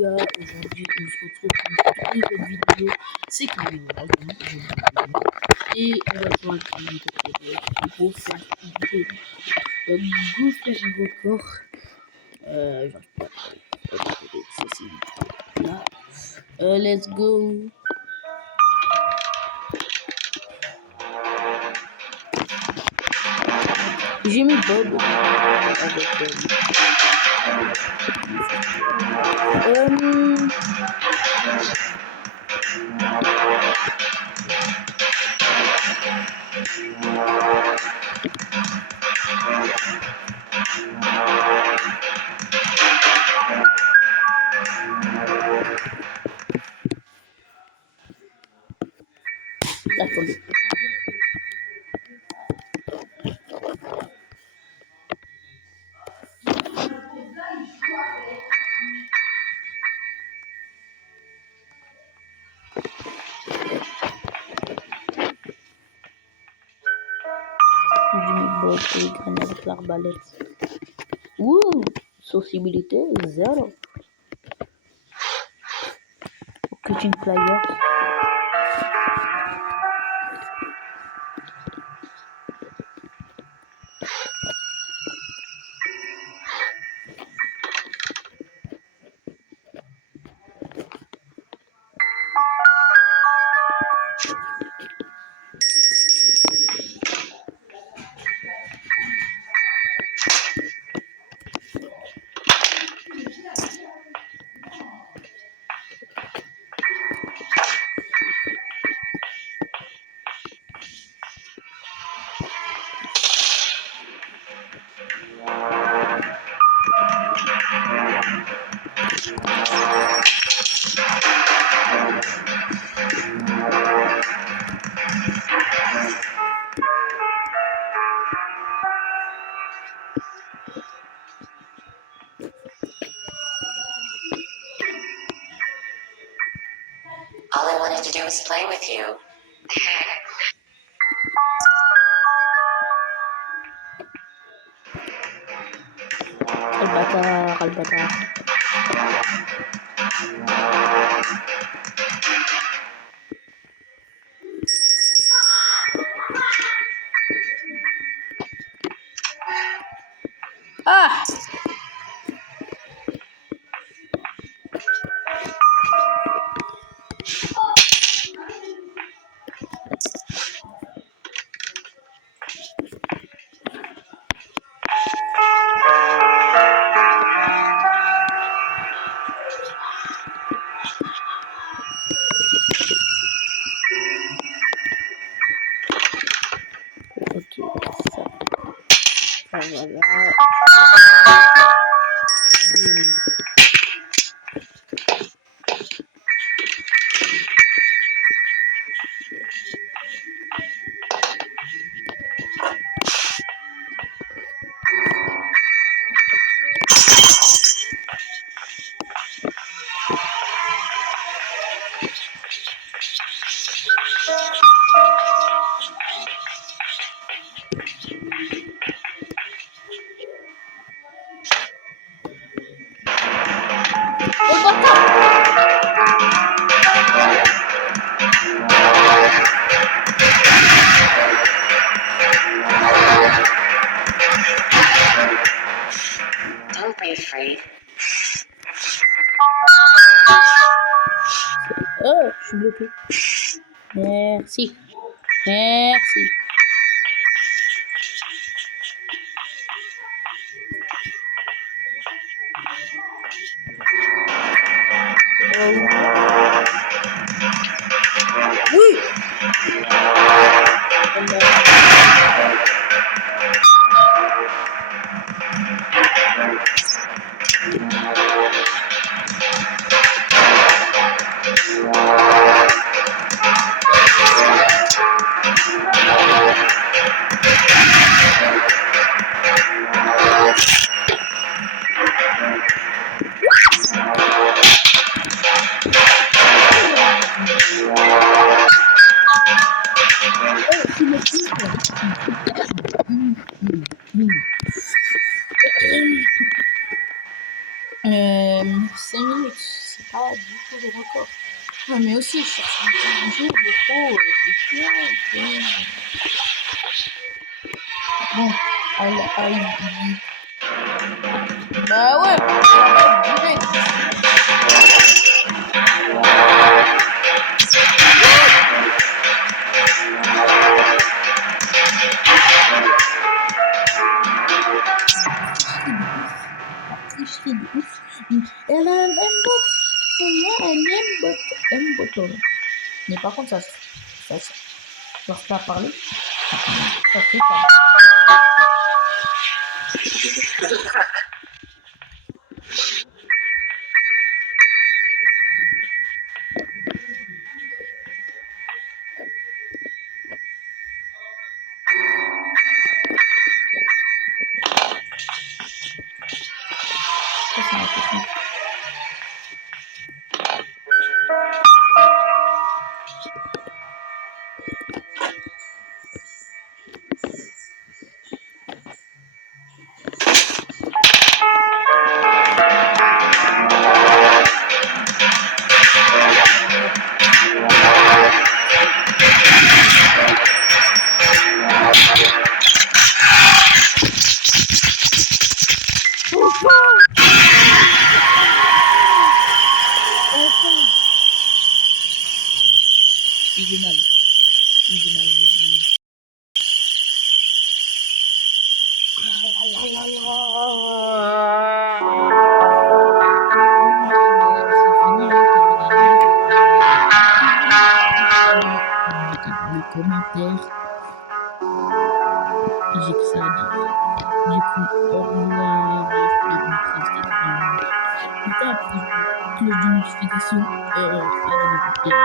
gars, aujourd'hui on se retrouve pour une toute nouvelle vidéo, c'est Kevin Wright, hein, et on va jouer un petit pour faire un record, j'arrive pas à trouver ça c'est là, let's go. J'ai mis Bob avec attendez. J'ai mis Bob et grenade avec l'arbalète. Ouh, sensibilité 0. Cutting player. All I wanted to do was play with you. Albatard. Ah! Ok, ça va là. Don't be afraid. Oh, je suis bloqué. Merci. Merci. Oui. pas du tout les records. Non, mais aussi, je cherche un jeu, mais trop, c'est chiant, ok. Bon, allez, bah ouais, direct. Tricherie de ouf. Elle a un aimbot. Elle a un aimbot. Mais par contre, ça sort pas parler. Ça fait pas. Ça, c'est ma technique. Il est mal. Il est mal à la main. Mettez dans les commentaires. J'ai que ça à dire. Du coup, au revoir. J'espère que vous restez quand même. Putain, cloche de notification. Salut.